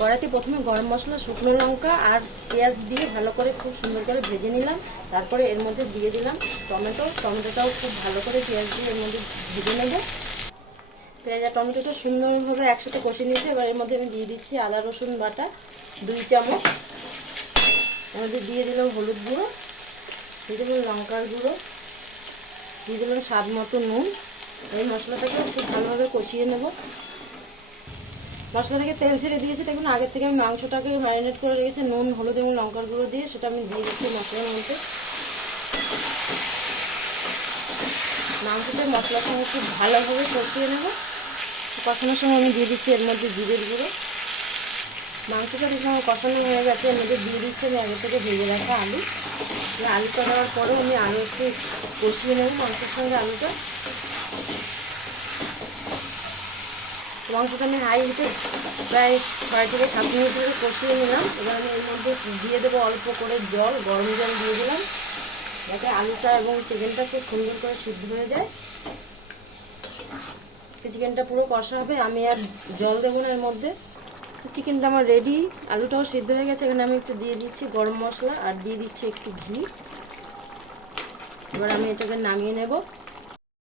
কড়াইতে প্রথমে গরম মশলা, শুকনো লঙ্কা আর পেঁয়াজ দিয়ে ভালো করে খুব সুন্দর করে ভেজে নিলাম। তারপরে এর মধ্যে দিয়ে দিলাম টমেটোটাও খুব ভালো করে পেঁয়াজ দিয়ে এর মধ্যে ভেজে নেব। পেঁয়াজ আর টমেটোটা সুন্দরভাবে একসাথে কষে নিয়েছি। এবার এর মধ্যে আমি দিয়ে দিচ্ছি আদা রসুন বাটা 2 চামচ। এর মধ্যে দিয়ে দিলাম হলুদ গুঁড়ো, দিয়ে দিলাম লঙ্কার গুঁড়ো, দিয়ে দিলাম স্বাদ মতো নুন। এই মশলাটাকে খুব ভালোভাবে কষিয়ে নেব। মশলা থেকে তেল ছেড়ে দিয়েছি, দেখুন আগের থেকে আমি মাংসটাকে ম্যারিনেট করে রেখেছি নুন, হলুদ এবং লঙ্কার গুঁড়ো দিয়ে, সেটা আমি দিয়ে দিচ্ছি মশলার মধ্যে। মাংসটা মশলার সঙ্গে খুব ভালোভাবে কষিয়ে নেব। কষানোর সময় আমি দিয়ে দিচ্ছি এর মধ্যে জিরের গুঁড়ো। মাংসটা সঙ্গে কষানো হয়ে গেছে, এর মধ্যে দিয়ে দিচ্ছি আমি আগে থেকে ভেজে রাখা আলু। আলুটা দেওয়ার পরেও আমি আলু একটু কষিয়ে নেব মাংসের সঙ্গে আলুটা। মাংসটা আমি হাই হিটে প্রায় 6 থেকে 7 মিনিট ধরে কষিয়ে নিলাম। এবার আমি এর মধ্যে দিয়ে দেবো অল্প করে জল, গরম জল দিয়ে দিলাম, যাতে আলুটা এবং চিকেনটা খুব সুন্দর করে সিদ্ধ হয়ে যায়। চিকেনটা পুরো কষা হবে, আমি আর জল দেবো না এর মধ্যে। চিকেনটা আমার রেডি, আলুটাও সিদ্ধ হয়ে গেছে। এখানে আমি একটু দিয়ে দিচ্ছি গরম মশলা আর দিয়ে দিচ্ছি একটু ঘি। এবার আমি এটাকে নামিয়ে নেব।